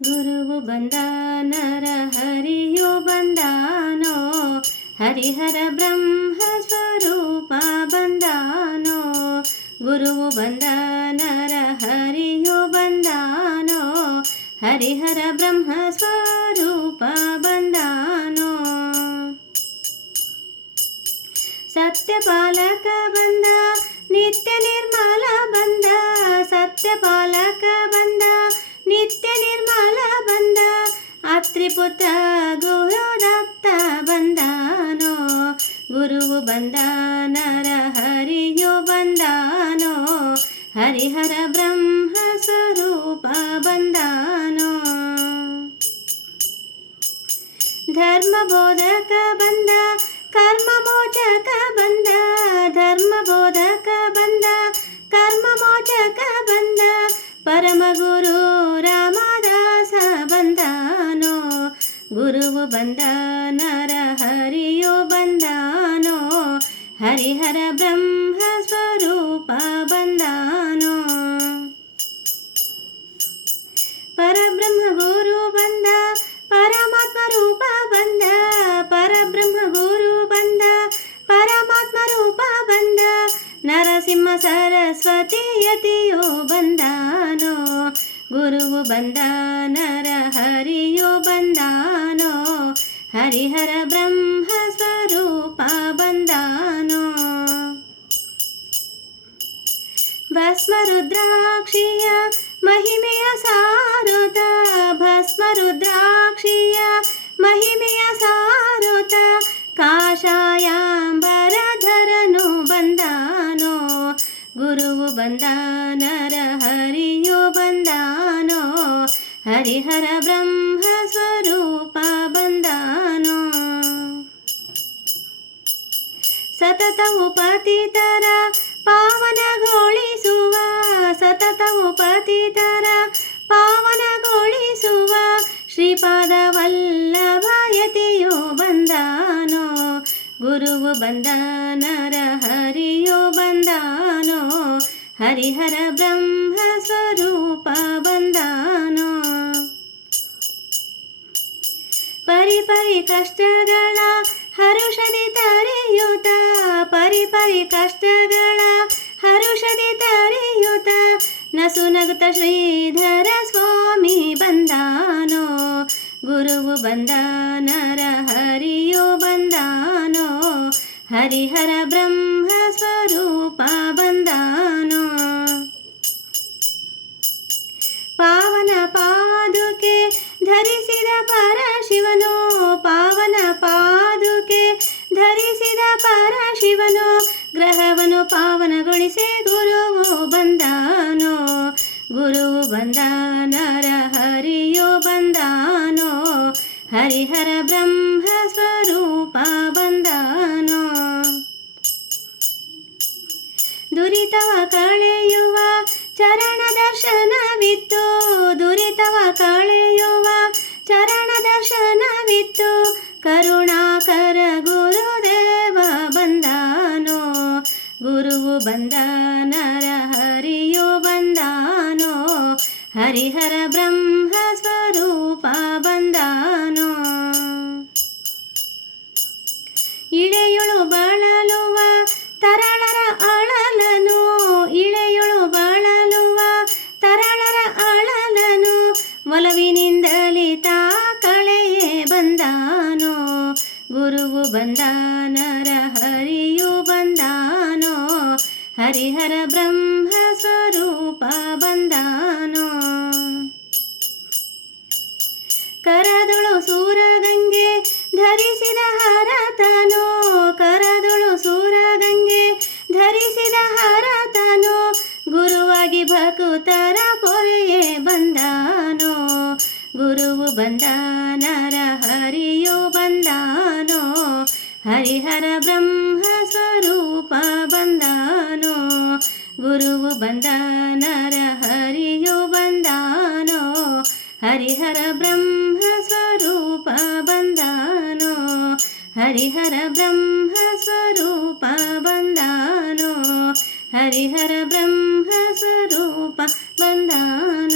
ಗುರುವು ಬಂದ ನರ ಹರಿಯು ಬಂದಾನೋ, ಹರಿಹರ ಬ್ರಹ್ಮ ಸ್ವರೂಪ ಬಂದಾನೋ. ಗುರುವು ಬಂದ ನರ ಹರಿಯು ಬಂದಾನೋ, ಹರಿಹರ ಬ್ರಹ್ಮ ಸ್ವರೂಪ ಬಂದಾನೋ. ಸತ್ಯಪಾಲಕ ಬಂದ ನಿತ್ಯ ನಿರ್ಮಲ ಬಂದ, ಸತ್ಯಪಾಲಕ ಬಂದ ನಿತ್ಯ ನಿರ್ಮಲ ಬಂದ. ಅತ್ರಿಪುತ್ರ ಗುರುದತ್ತ ಬಂದಾನೋ, ಗುರುವು ಬಂದ ನರ ಹರಿಯು ಬಂದಾನೋ, ಹರಿಹರ ಬ್ರಹ್ಮ ಸ್ವರೂಪ ಬಂದಾನೋ. ಧರ್ಮ ಬೋಧಕ ಬಂದ ಕರ್ಮ ಮೋಚಕ ಬಂದ, ಧರ್ಮ ಬೋಧಕ ಬಂದ ಕರ್ಮ ಮೋಚಕ ಬಂದ. ಪರಮ ಗುರು ರಾಮದಾಸ ಬಂದಾನೋ, ಗುರುವು ಬಂದ ನರ ಹರಿಯು ಬಂದಾನೋ, ಹರಿಹರ ಬ್ರಹ್ಮ ಸ್ವರೂಪ ಬಂದಾನೋ. ಪರಬ್ರಹ್ಮ ಗುರು ಬಂದ ಪರಮಾತ್ಮ ರೂಪ ಬಂದ, ಪರಬ್ರಹ್ಮ ಗುರು ಬಂದ ಪರಮಾತ್ಮ ರೂಪ ಬಂದ. ನರಸಿಂಹ ಸರಸ್ವತಿ ಯತಿಯು ಬಂದಾನೋ, ಗುರುವು ಬಂದ ನರ ಹರಿಯು ಬಂದಾನೋ, ಹರಿಹರ ಬ್ರಹ್ಮ ಸ್ವರೂಪ ಬಂದಾನೋ. ಭಸ್ಮ ರುದ್ರಾಕ್ಷಿಯ ಮಹಿಮೆಯ ಸಾರುತ, ಭಸ್ಮ ರುದ್ರಾಕ್ಷಿಯ ಮಹಿಮೆಯ ಸಾರುತ. ಕಾಷಾಯಾಂಬರಧರನು ಬಂದಾನೋ, ಗುರುವು ಬಂದ ನರ ಹರಿಯು ಬಂದಾನೋ, ಹರಿಹರ ಬ್ರಹ್ಮ ಸ್ವರೂಪ ಬಂದಾನೋ. ಸತತವು ಪತಿತರ ಪಾವನಗೊಳಿಸುವ, ಸತತವು ಪತಿತರ ಪಾವನಗೊಳಿಸುವ. ಶ್ರೀಪಾದ ವಲ್ಲಭ ಯತಿಯು ಬಂದಾನೋ, ಗುರುವು ಬಂದ ನರ ಹರಿಯು ಬಂದಾನೋ, ಹರಿಹರ ಬ್ರಹ್ಮ ಸ್ವರೂಪ ಬಂದಾನೋ. ಪರಿಪರಿ ಕಷ್ಟಗಳ ಹರುಷದಿ ತರೆಯುತ, ಪರಿಪರಿ ಕಷ್ಟಗಳ ಹರುಷದಿ ತರೆಯುತ. ನಸು ನಗುತ್ತ ಶ್ರೀಧರ ಸ್ವಾಮಿ ಬಂದಾನೋ, ಗುರುವು ಬಂದ ನರ ಹರಿಯು ಬಂದಾನೋ, ಹರಿಹರ ಬ್ರಹ್ಮ ಸ್ವರೂಪ ಬಂದಾನೋ. ಪಾವನ ಪಾದುಕೆ ಧರಿಸಿದ ಪರಶಿವನು, ಪಾವನ ಪಾದುಕೆ ಧರಿಸಿದ ಪರಶಿವನು. ಗ್ರಹವನ್ನು ಪಾವನಗೊಳಿಸಿ ಗುರುವು ಬಂದಾನೋ, ಗುರುವು ಬಂದ ನರ ಹರಿಯು ಬಂದಾನೋ, ಹರಿಹರ ಬ್ರಹ್ಮ ಸ್ವರೂಪ ಬಂದಾನೋ. ದುರಿತವ ಕಳೆಯುವ ಚರಣ ದರ್ಶನವಿತ್ತು, ದುರಿತವ ಕಳೆಯುವ ಚರಣ ದರ್ಶನವಿತ್ತು. ಕರುಣಾಕರ ಗುರುದೇವ ಬಂದಾನೋ, ಗುರುವು ಬಂದ ನರ ಹರಿಯು ಬಂದಾನೋ, ಹರಿಹರ ಬ್ರಹ್ಮ ಸ್ವರೂಪ ಬಂದಾನೋ. ಇಳೆಯುಳು ಬಳಲುವ ತರಳರ ಅಳಲನು, ಇಳೆಯುಳು ಬಳಲುವ ತರಳರ ಅಳಲನು. ಒಲವಿನಿಂದಲಿ ತಾ ಕಳೆಯೇ ಬಂದಾನೋ, ಗುರುವು ಬಂದ ನರ ಹರಿಯು ಬಂದಾನೋ, ಹರಿಹರ ಬ್ರಹ್ಮ ಸ್ವರೂಪ ಬಂದಾನೋ. ಕರದುಳು ಸೂರಗಂಗೆ ಧರಿಸಿದ ಹರತನೋ, ಕರದುಳು ಸೂರಗಂಗೆ ಧರಿಸಿದ ಹರತನೋ. ಗುರುವಾಗಿ ಭಕುತರ ಪೊರೆಯೇ ಬಂದಾನೋ, ಗುರುವು ಬಂದ ನರ ಹರಿಯು ಬಂದಾನೋ, ಹರಿಹರ ಬ್ರಹ್ಮ ಸ್ವರೂಪ ಬಂದಾನೋ. ಗುರುವು ಬಂದ ನರ ಹರಿಯು ಬಂದಾನೋ, ಹರಿಹರ ಬ್ರಹ್ಮ ಸ್ವರೂಪ ಬಂದಾನೋ, ಹರಿಹರ ಬ್ರಹ್ಮ ಸ್ವರೂಪ ಬಂದಾನೋ, ಹರಿಹರ ಬ್ರಹ್ಮ ಸ್ವರೂಪ ಬಂದಾನೋ.